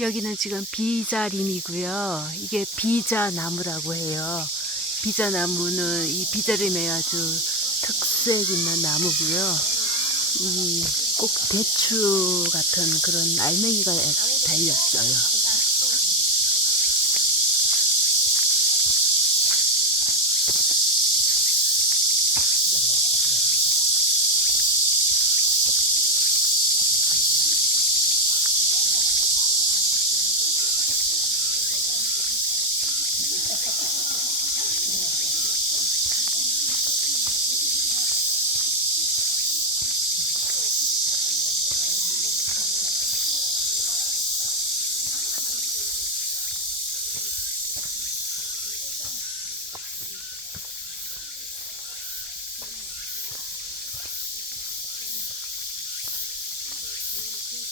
여기는 지금 비자림이고요. 이게 비자나무라고 해요. 비자나무는 이 비자림에 아주 특색 있는 나무고요. 이 꼭 대추 같은 그런 알맹이가 달렸어요.